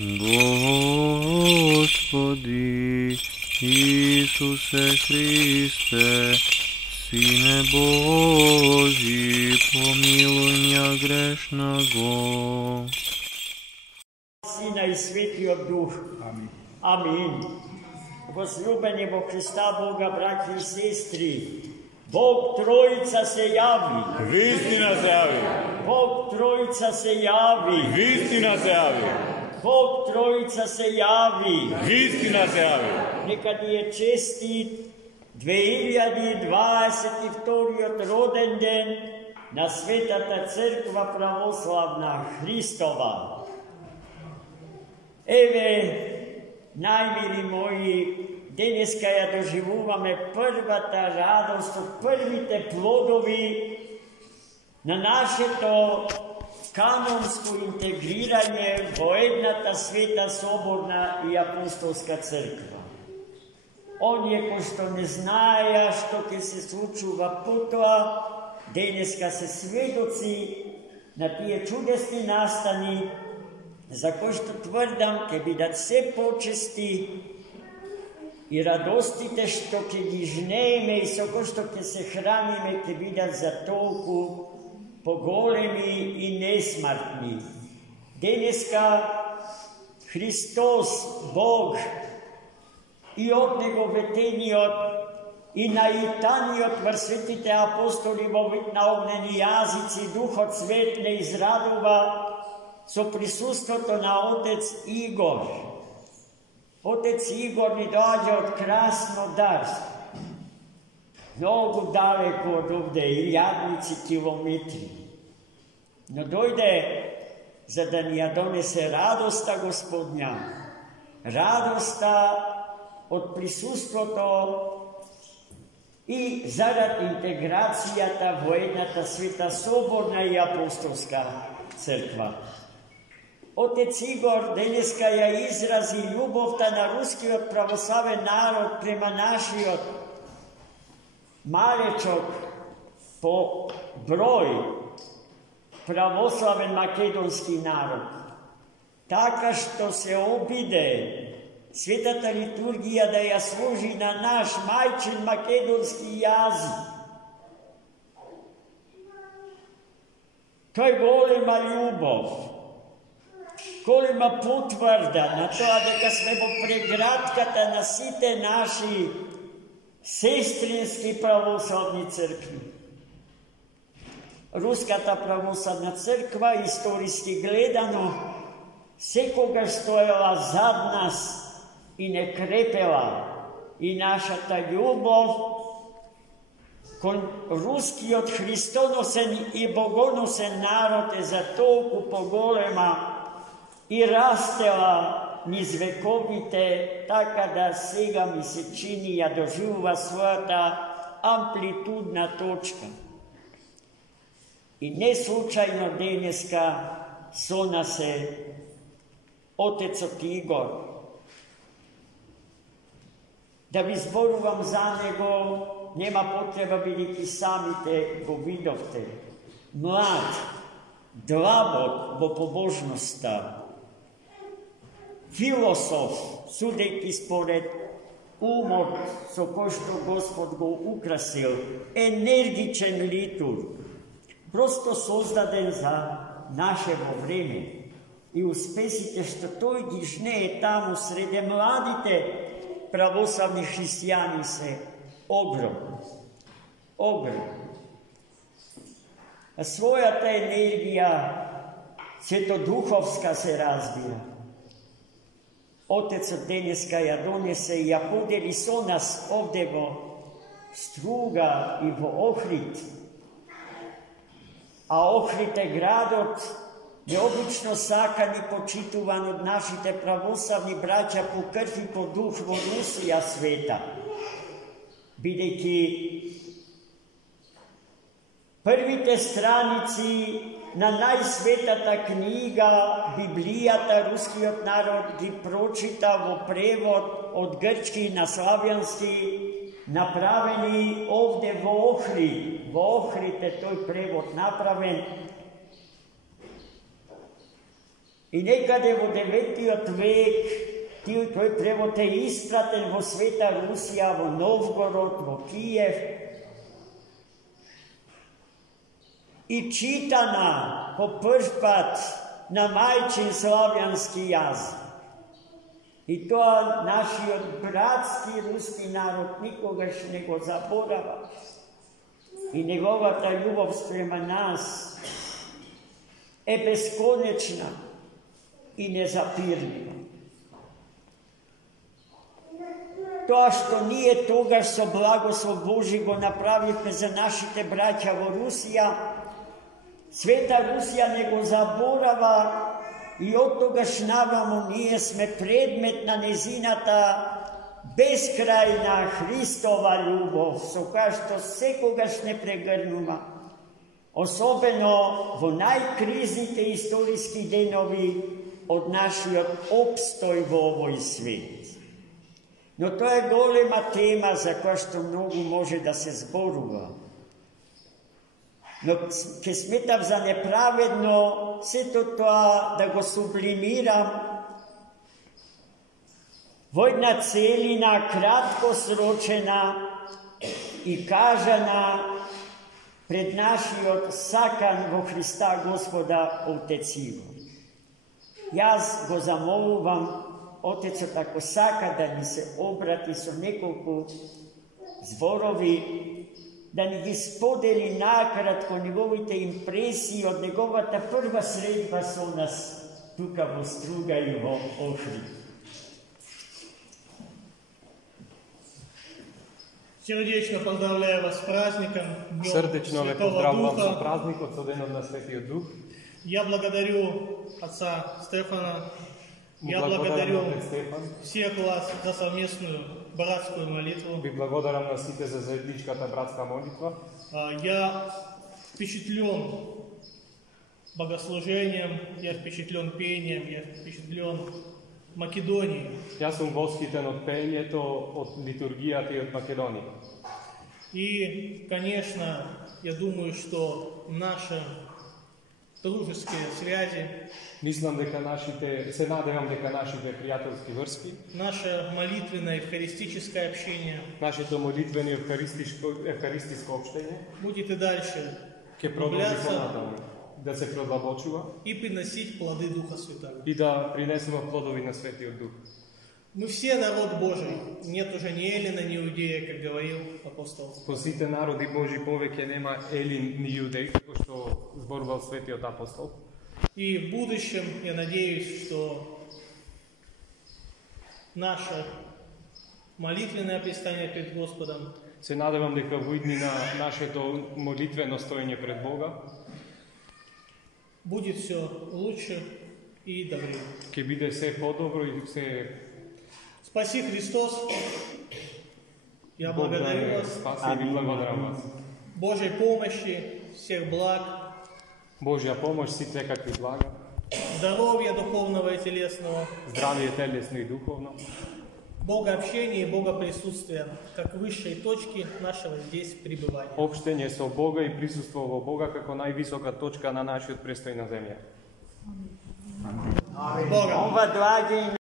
Господи Исусе Христе, Сине Божий, помилуй меня грешного. Сина и Светлиот Дух. Амин. Возлюбени во Христа Бога, браќи и сестри, Бог Троица се јави. Вистина се јави. Бог Троица се јави. Вистина се јави. Бог Троица се јави. Вистина се јави. Нека ни е честит 2022 роден ден на Светата Црква Православна Христова. Еве, најмили мои, денеска ја доживуваме првата радост од првите плодови на нашето канонско интегрирање во едната света соборна и апостолска црква. Оние кои што не знаеја што ќе се случува потоа, денеска се сведоци на тие чудесни настани, за кои што тврдам ќе бидат се почести и радостите што ќе ги жнееме и со кои што ќе се храниме ќе бидат за толку поголеми и несмртни. Денеска Христос, Бог, и од Него ветениот и наитаниот врз светите апостоли во вид на огнени јазици, Духот Свет не израдува со присуството на Отец Игор. Отец Игор ни доаѓа од Краснодарство, многу далеко од овде, илјадници километри. Но дојде за да ни ја донесе радоста Господња, радоста од присуството и зарад интеграцијата во едната света соборна и апостолска црква. Отец Игор денеска ја изрази љубовта на рускиот православен народ према нашиот малечок по број православен македонски народ. Така што се обиде светата литургија да ја служи на наш мајчин македонски јазик. Тоа е голема љубов, голема потврда на тоа дека сме во прегратката на сите наши сестрински православни цркви. Руската православна црква, историски гледано, секогаш стоела зад нас и не крепела, и нашата љубов кон рускиот христоносен и богоносен народ е за толку поголема и растела низ вековите, така да сега ми се чини ја доживува својата амплитудна точка. И не случајно денеска со нас е Отецот Игор. Да ви зборувам за него, нема потреба, бидејќи самите го видовте. Млад, длабок во побожноста, философ, судејќи според умот со кој што Господ го украсил, енергичен литург, просто создаден за нашево време. И успесите што тој ги жнее таму среде младите православни христијани се огромни. Огромни. А својата енергија светодуховска се разбира. Отецот денеска ја донесе и ја подели со нас овде во Струга и во Охрид. А Охрид е градот необично сакан и почитуван од нашите православни браќа по крв и по дух во Русија света, бидејќи првите страници на најсветата книга, Библијата, рускиот народ ги прочита во превод од грчки на славјански, направени овде во Охрид. Во Охрид е тој превод направен. И некаде во 9 век тој превод е испратен во Света Русија, во Новгород, во Киев и читана по прв пат на мајчин славјански јазик. И тоа нашиот братски руски народ никогаш не го заборава. И неговата љубов спрема нас е бесконечна и незапирлива. Тоа што ние тогаш со благослов Божи го направивме за нашите браќа во Русија, Света Русија не го заборава и од тогаш наваму ние сме предмет на незината безкрајна Христова љубов, со која што секогаш не прегрнува, особено во најкризните историски денови од нашиот обстој во овој свет. Но тоа е голема тема за која што многу може да се зборува. Но ќе сметам за неправедно сето тоа да го сублимирам во една целина кратко срочена и кажана пред нашиот сакан во Христа Господа Отец Иво. Јас го замолувам Отецот, ако сака да ни се обрати со неколку зборови, да ни ги сподели накратко неговите импресии од неговата прва средба со нас тука во Струга и во Охрид. Сердечно поздравляю вас с праздником, Днем Срдечно ве Святого поздравувам Духа. со празникот, со денот на Светиот Дух. Я благодарю отца Стефана, я Благодарам благодарю отец Стефан. всех вас за совместную братскую молитву. Ви благодарам на сите за заедничката братска молитва. Я впечатлен богослужением, я впечатлен пением, я впечатлен Македонией. Јас сум восхитен од пеењето, од литургијата и од Македонија. И, конечно, я думаю, что наши дружеские связи, Мислам дека се надевам дека нашите пријателски врски, наше молитвенное евхаристическое общение нашето молитвено евхаристиско општење будет и дальше ќе продолжи углубляться понатаму, да се продлабочува и приносить плоды Духа Святого. и да принесува плодови на Светиот Дух. Мы все народ Божий, нет уже ни Елена, ни Иудея, как говорил апостол. По сите народи Божи повеќе нема Елин ни Јудеј, како што зборувал Светиот апостол. И в будущем я надеюсь, что наше молитвенное предстание пред Господом Се надевам дека во иднина нашето молитвено стоење пред Бога будет все лучше и добрее. ќе биде се подобро и се Спаси Христос! Я Бог да благодарю не вас. спаси и ви благодарам вас. Божьей помощи, всех благ, Божја помош, сите какви блага, здоровья духовного и телесного, здравие телесно и духовно, богообщения и богоприсутствия, как высшей точки нашего здесь пребывания. општење со Бога и присуство во Бога како највисока точка на нашиот престој на земја. Бога! Ова доаѓа